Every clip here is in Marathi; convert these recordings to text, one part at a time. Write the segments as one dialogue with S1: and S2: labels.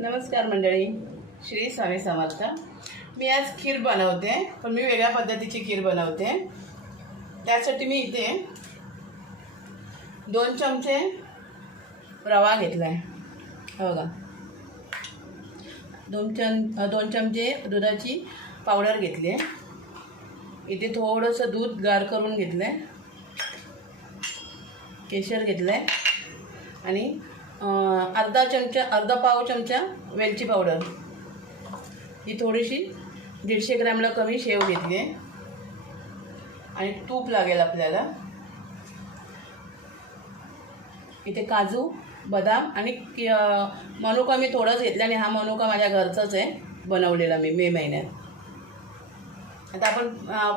S1: नमस्कार मंडळी श्री स्वामी समर्थ. मी आज खीर बनवते पण मी वेगळ्या पद्धतीची खीर बनवते. त्यासाठी मी इथे दोन चमचे रवा घेतला आहे बघा. दोन चम दोन चमचे दुधाची पावडर घेतली. आहे इथे थोडंसं दूध गार करून घेतलं आहे केशर घेतलं आहे आणि अर्धा चमचा अर्धा पाव चमचा वेलची पावडर ही थोडीशी दीडशे ग्रॅमला कमी शेव घेतली आहे. आणि तूप लागेल आपल्याला. इथे काजू बदाम आणि मनुका मी थोडंच घेतला आणि हा मनुका माझ्या घरचाच आहे बनवलेला मी मे महिन्यात. आता आपण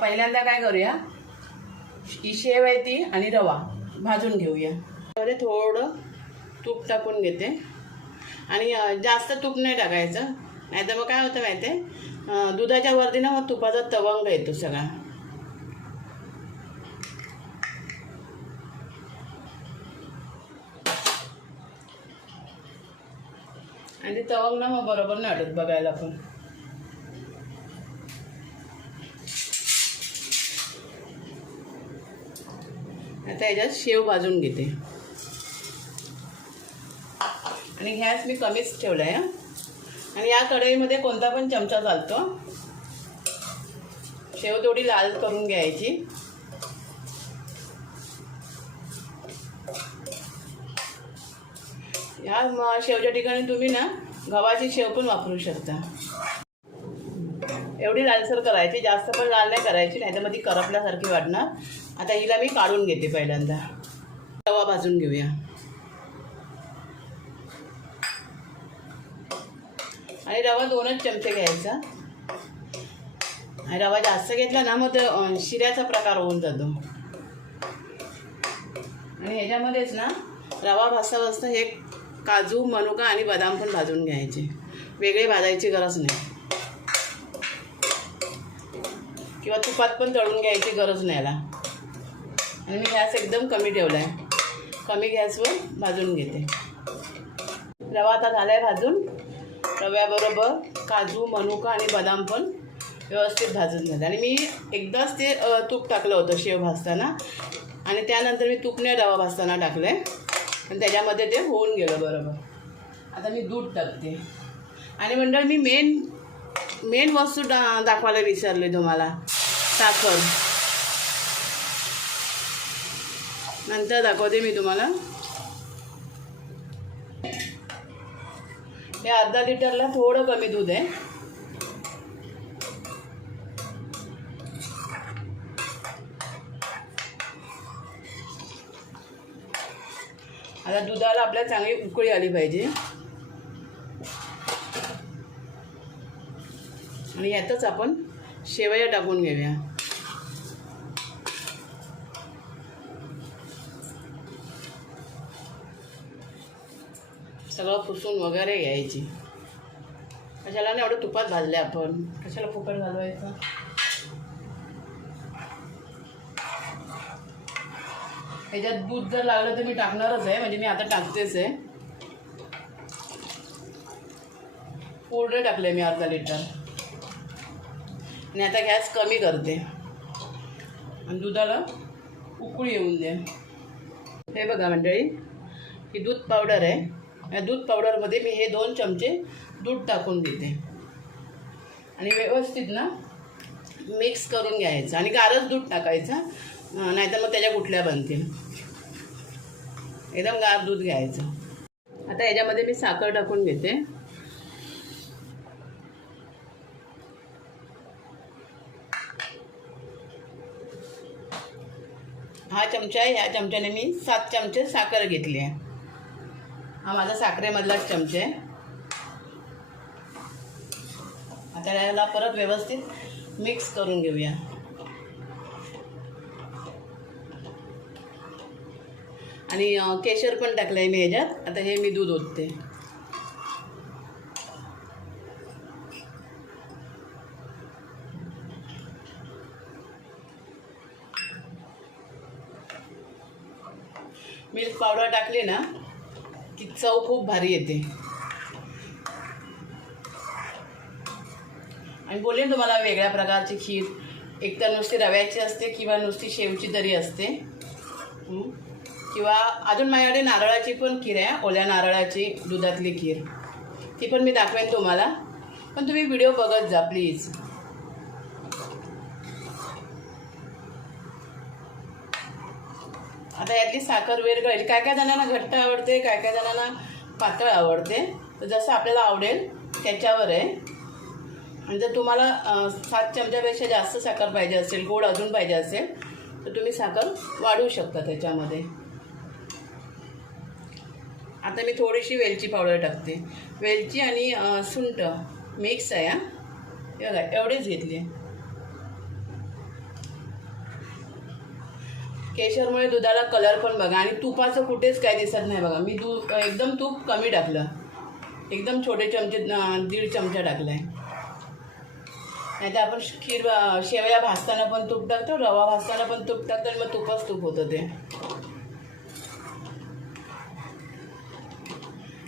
S1: पहिल्यांदा काय करूया? ही शेव आहे ती आणि रवा. भाजून घेऊया. थोडं तूप टाकून घेते. आणि जास्त तूप नाही टाकायचं. नाही तर मग काय होतं माहिती आहे दुधाच्या वरती ना मग तुपाचा तवंग येतो सगळा. आणि ते तवंग ना मग बरोबर नाही वाटत बघायला पण. आता याच्यात शेव भाजून घेते. आणि गॅस मी कमीच ठेवला आहे आणि या कढईमध्ये कोणता पण चमचा चालतो. शेव थोडी लाल करून घ्यायची. या शेवच्या ठिकाणी तुम्ही ना गव्हाची शेव पण वापरू शकता. एवढी लालसर करायची जास्त पण लाल नाही करायची नाही तर मग ती करपल्यासारखी वाटणार. आता हिला मी काढून घेते पहिल्यांदा. तवा भाजून घेऊया. आणि रवा दोनच चमचे घ्यायचा. आणि रवा जास्त घेतला ना मग ते शिऱ्याचा प्रकार होऊन जातो. आणि ह्याच्यामध्येच ना रवा भाजता भाजता हे काजू मनुका आणि बदाम पण भाजून घ्यायचे. वेगळे भाजायची गरज नाही. किंवा तुपात पण तळून घ्यायची गरज नाही याला. आणि मी गॅस एकदम कमी ठेवला आहे कमी गॅसवर भाजून घेते. रवा आता झाला आहे भाजून. रव्याबरोबर काजू मनुका आणि बदाम पण व्यवस्थित भाजून झाले आणि मी एकदाच ते तूप टाकलं होतं शेव भाजताना. आणि त्यानंतर मी तूप नाही रवा भाजताना टाकलं आहे आणि त्याच्यामध्ये ते होऊन गेलं बरोबर. आता मी दूध टाकते. आणि मंडळ मी मेन मेन वस्तू डा दाखवायला विसरले तुम्हाला. साखर. नंतर दाखवते मी तुम्हाला. हे अर्धा लिटरला थोडं कमी दूध आहे. आता दुधाला आपल्याला चांगली उकळी आली पाहिजे. आणि यातच आपण शेवया टाकून घेऊया. सगळं पुसून वगैरे घ्यायची. कशाला नाही एवढं तुपात भाजले आपण. कशाला फुकट घालवायचं? ह्याच्यात दूध जर लागलं तर मी टाकणारच आहे म्हणजे मी आता टाकतेच आहे. पूर्ण टाकले मी अर्धा लिटर. आणि आता गॅस कमी करते. आणि दुधाला उकळी येऊन दे. हे बघा मंडळी ही दूध पावडर आहे. या दूध पावडरमध्ये मी हे दोन चमचे दूध टाकून देते. आणि व्यवस्थित ना मिक्स करून घ्यायचं. आणि गारच दूध टाकायचं. नाहीतर मग त्याच्या गुठल्या बनतील. एकदम गार दूध घ्यायचं. आता याच्यामध्ये मी साखर टाकून घेते. हा चमचा आहे. ह्या चमच्याने मी सात चमचे साखर घेतली आहे. हा माझा साखरेमधलाच चमचे आहे. आता याला परत व्यवस्थित मिक्स करून घेऊया. आणि केशर पण टाकलं आहे मी ह्याच्यात. आता हे मी दूध ओतते. मिल्क पावडर टाकली ना चव खूप भारी येते. आणि बोलेन तुम्हाला वेगळ्या प्रकारची खीर. एकतर नुसती रव्याची असते किंवा नुसती शेवची तरी असते. किंवा अजून माझ्याकडे नारळाची पण खीर आहे ओल्या नारळाची दुधातली खीर. ती पण मी दाखवेन तुम्हाला. पण तुम्ही व्हिडिओ बघत जा प्लीज. आता यातली साखर वेर कळेल काय काय जणांना घट्ट आवडते काय काय जणांना पातळ आवडते. तर जसं आपल्याला आवडेल त्याच्यावर आहे. आणि जर तुम्हाला सात चमच्यापेक्षा जास्त साखर पाहिजे असेल गोड अजून पाहिजे असेल तर तुम्ही साखर वाढवू शकता त्याच्यामध्ये. आता मी थोडीशी वेलची पावडर टाकते. वेलची आणि अं, सुंठ मिक्स आहे हा बघा एवढीच घेतली. केशरमुळे दुधाला कलर पण बघा. आणि तुपाचं कुठेच काय दिसत नाही बघा. मी दूध एकदम तूप कमी टाकलं. एकदम छोटे चमचे दीड चमचा टाकला आहे नाही तर आपण खीर शेवया भाजताना पण तूप टाकतो रवा भाजताना पण तूप टाकतो आणि मग तुपच तूप होतं ते.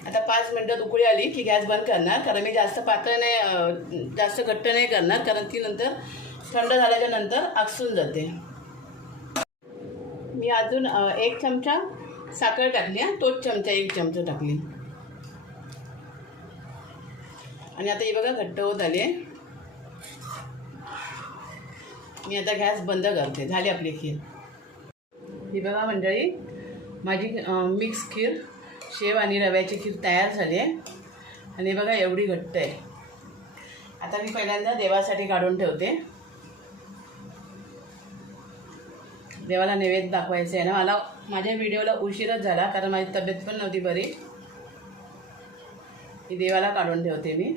S1: आता पाच मिनटात उकळी आली की गॅस बंद करणार. कारण मी जास्त पातळ नाही जास्त घट्ट नाही करणार. कारण ती नंतर थंड झाल्याच्यानंतर आकसून जाते. मी अजून एक चमचा साखर टाकली हां. तोच चमचा एक चमचा टाकली. आणि आता हे बघा घट्ट होत आले मी आता गॅस बंद करते. झाली आपली खीर. ही बघा मंडळी माझी मिक्स खीर शेव आणि रव्याची खीर तयार झाली आहे. आणि बघा एवढी घट्ट आहे. आता मी पहिल्यांदा देवासाठी काढून ठेवते. देवाला नैवेद्य दाखवायचं आहे ना. मला माझ्या व्हिडिओला उशीरच झाला कारण माझी तब्येत पण नव्हती बरी. ही देवाला काढून ठेवते मी.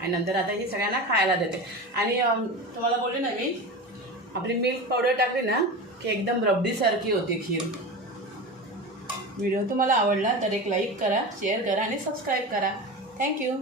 S1: आणि नंतर आता ही सगळ्यांना खायला देते. आणि तुम्हाला बोलू ना मी आपली मिल्क पावडर टाकली ना की एकदम रबडीसारखी होती खीर. व्हिडिओ तुम्हाला आवडला तर एक लाईक करा शेअर करा आणि सबस्क्राईब करा. थँक्यू